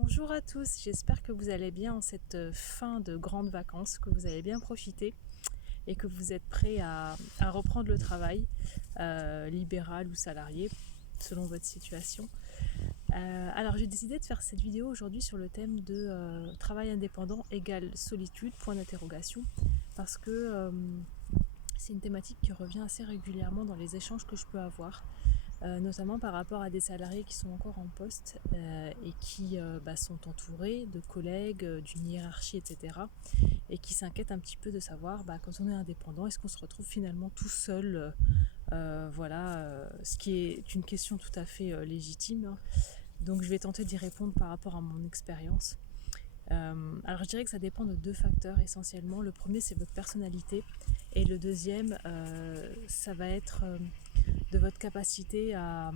Bonjour à tous, j'espère que vous allez bien en cette fin de grandes vacances, que vous avez bien profité et que vous êtes prêts à reprendre le travail, libéral ou salarié, selon votre situation. Alors j'ai décidé de faire cette vidéo aujourd'hui sur le thème de travail indépendant égale solitude, point d'interrogation, parce que c'est une thématique qui revient assez régulièrement dans les échanges que je peux avoir. Notamment par rapport à des salariés qui sont encore en poste et qui sont entourés de collègues, d'une hiérarchie, etc. Et qui s'inquiètent un petit peu de savoir quand on est indépendant, est-ce qu'on se retrouve finalement tout seul ce qui est une question tout à fait légitime, hein. Donc je vais tenter d'y répondre par rapport à mon expérience. Alors je dirais que ça dépend de deux facteurs essentiellement. Le premier, c'est votre personnalité, et le deuxième, ça va être de votre capacité à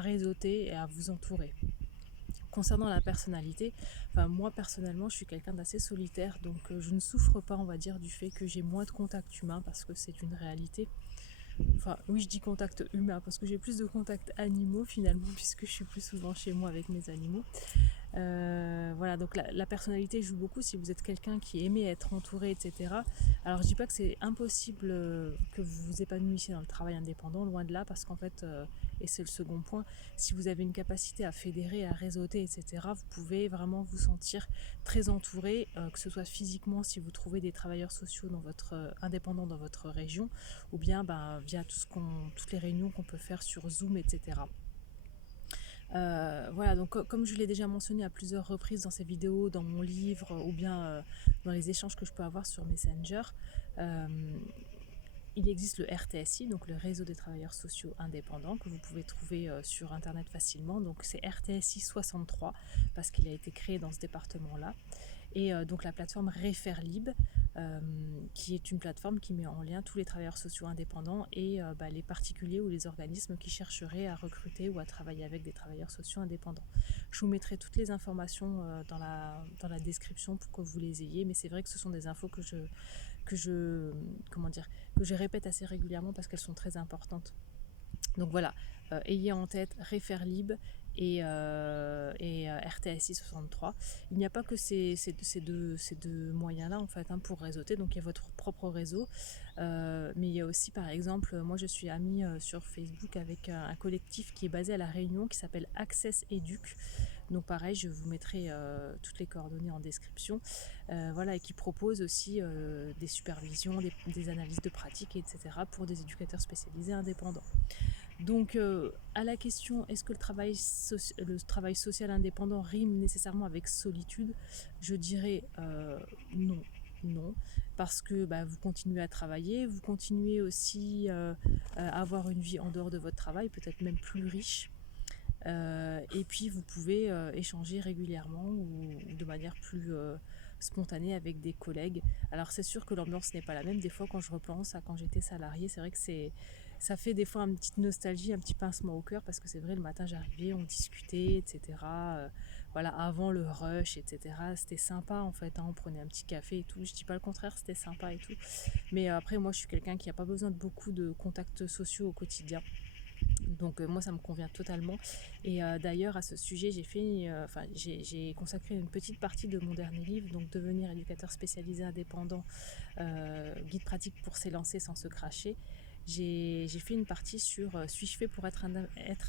réseauter et à vous entourer. Concernant la personnalité, moi personnellement je suis quelqu'un d'assez solitaire, donc je ne souffre pas, on va dire, du fait que j'ai moins de contact humain, parce que c'est une réalité. Enfin oui, je dis contact humain parce que j'ai plus de contacts animaux finalement, puisque je suis plus souvent chez moi avec mes animaux. Voilà, donc la personnalité joue beaucoup si vous êtes quelqu'un qui aimait être entouré, etc. Alors je dis pas que c'est impossible que vous vous épanouissiez dans le travail indépendant, loin de là, parce qu'en fait, et c'est le second point, si vous avez une capacité à fédérer, à réseauter, etc., vous pouvez vraiment vous sentir très entouré, que ce soit physiquement si vous trouvez des travailleurs sociaux dans votre indépendants dans votre région, ou bien via toutes les réunions qu'on peut faire sur Zoom, etc. Voilà, donc comme je l'ai déjà mentionné à plusieurs reprises dans ces vidéos, dans mon livre, ou bien dans les échanges que je peux avoir sur Messenger, euh, il existe le RTSI, donc le réseau des travailleurs sociaux indépendants, que vous pouvez trouver sur internet facilement. Donc c'est RTSI 63 parce qu'il a été créé dans ce département-là. Et donc la plateforme Referlib, qui est une plateforme qui met en lien tous les travailleurs sociaux indépendants et les particuliers ou les organismes qui chercheraient à recruter ou à travailler avec des travailleurs sociaux indépendants. Je vous mettrai toutes les informations dans la description pour que vous les ayez, mais c'est vrai que ce sont des infos que je répète assez régulièrement parce qu'elles sont très importantes. Donc voilà, ayez en tête Referlib et RTSI 63. Il n'y a pas que ces deux moyens-là en fait, hein, pour réseauter. Donc il y a votre propre réseau, mais il y a aussi, par exemple, moi je suis amie sur Facebook avec un collectif qui est basé à La Réunion qui s'appelle Access Educ. Donc pareil, je vous mettrai toutes les coordonnées en description. Voilà, et qui propose aussi des supervisions, des analyses de pratique, etc. pour des éducateurs spécialisés indépendants. Donc, à la question, est-ce que le travail social indépendant rime nécessairement avec solitude, je dirais non. Non, parce que vous continuez à travailler, vous continuez aussi à avoir une vie en dehors de votre travail, peut-être même plus riche. Et puis vous pouvez échanger régulièrement ou de manière plus spontanée avec des collègues. Alors c'est sûr que l'ambiance n'est pas la même. Des fois quand je repense à quand j'étais salariée, c'est vrai que ça fait des fois une petite nostalgie, un petit pincement au cœur, parce que c'est vrai, le matin j'arrivais, on discutait, etc. Voilà, avant le rush, etc. C'était sympa en fait, hein, on prenait un petit café et tout. Je dis pas le contraire, c'était sympa et tout. Mais après, moi je suis quelqu'un qui n'a pas besoin de beaucoup de contacts sociaux au quotidien. Donc moi ça me convient totalement. Et d'ailleurs à ce sujet j'ai consacré une petite partie de mon dernier livre, donc devenir éducateur spécialisé indépendant, guide pratique pour s'élancer sans se cracher. J'ai fait une partie sur suis-je fait pour être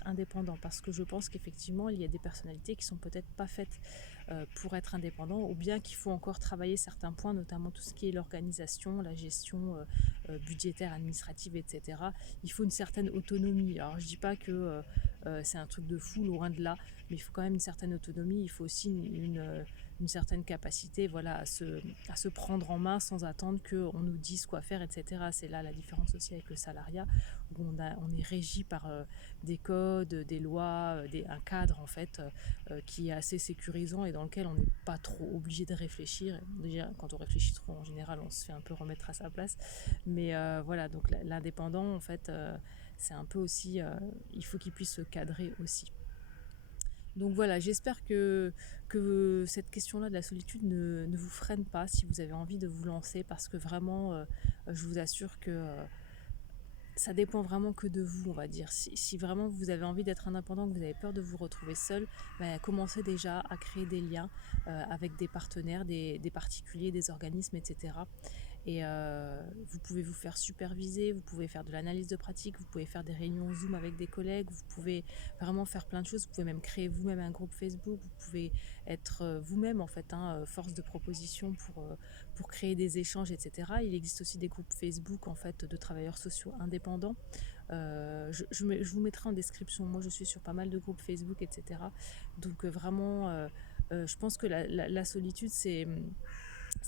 indépendant, parce que je pense qu'effectivement il y a des personnalités qui sont peut-être pas faites pour être indépendant, ou bien qu'il faut encore travailler certains points, notamment tout ce qui est l'organisation, la gestion budgétaire, administrative, etc. Il faut une certaine autonomie. Alors je dis pas que c'est un truc de fou, loin de là, mais il faut quand même une certaine autonomie. Il faut aussi une certaine capacité, voilà, à se prendre en main sans attendre qu'on nous dise quoi faire, etc. C'est là la différence aussi avec le salariat, où on est régi par des codes, des lois, un cadre en fait, qui est assez sécurisant et dans lequel on n'est pas trop obligé de réfléchir. Déjà, quand on réfléchit trop, en général, on se fait un peu remettre à sa place. Mais voilà, donc l'indépendant, en fait, c'est un peu aussi, il faut qu'il puisse se cadrer aussi. Donc voilà, j'espère que cette question-là de la solitude ne vous freine pas si vous avez envie de vous lancer, parce que vraiment, je vous assure que ça dépend vraiment que de vous, on va dire. Si vraiment vous avez envie d'être indépendant, que vous avez peur de vous retrouver seul, bah, commencez déjà à créer des liens avec des partenaires, des particuliers, des organismes, etc. Et vous pouvez vous faire superviser, vous pouvez faire de l'analyse de pratique, vous pouvez faire des réunions Zoom avec des collègues, vous pouvez vraiment faire plein de choses, vous pouvez même créer vous-même un groupe Facebook, vous pouvez être vous-même en fait, hein, force de proposition pour créer des échanges, etc. Il existe aussi des groupes Facebook en fait de travailleurs sociaux indépendants. Je vous mettrai en description, moi je suis sur pas mal de groupes Facebook, etc. Donc vraiment, je pense que la solitude c'est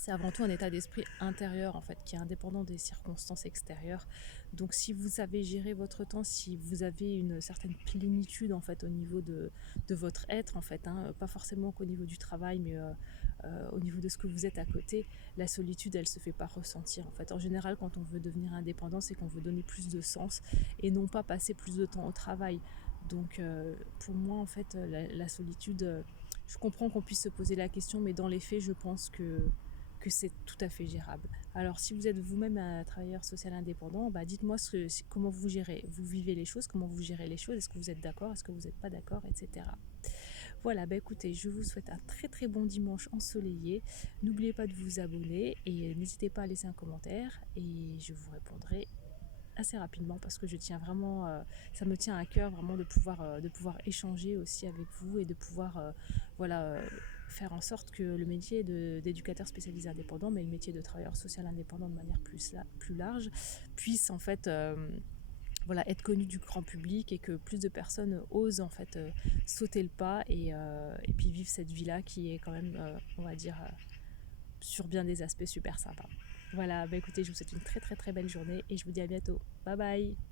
avant tout un état d'esprit intérieur en fait qui est indépendant des circonstances extérieures. Donc si vous savez gérer votre temps, si vous avez une certaine plénitude en fait au niveau de votre être en fait, hein, pas forcément qu'au niveau du travail, mais au niveau de ce que vous êtes à côté, la solitude elle se fait pas ressentir en fait. En général, quand on veut devenir indépendant, c'est qu'on veut donner plus de sens et non pas passer plus de temps au travail. Donc pour moi en fait la solitude, je comprends qu'on puisse se poser la question, mais dans les faits je pense que c'est tout à fait gérable. Alors, si vous êtes vous-même un travailleur social indépendant, bah, dites-moi comment vous gérez, vous vivez les choses, comment vous gérez les choses, est-ce que vous êtes d'accord, est-ce que vous n'êtes pas d'accord, etc. Voilà, bah écoutez, je vous souhaite un très très bon dimanche ensoleillé. N'oubliez pas de vous abonner et n'hésitez pas à laisser un commentaire et je vous répondrai assez rapidement parce que je tiens vraiment, ça me tient à cœur vraiment de pouvoir échanger aussi avec vous et de pouvoir voilà, faire en sorte que le métier d'éducateur spécialisé indépendant, mais le métier de travailleur social indépendant de manière plus large, puisse en fait voilà, être connu du grand public et que plus de personnes osent en fait sauter le pas et puis vivre cette vie-là qui est quand même, on va dire, sur bien des aspects super sympas. Voilà, bah écoutez, je vous souhaite une très très très belle journée et je vous dis à bientôt. Bye bye.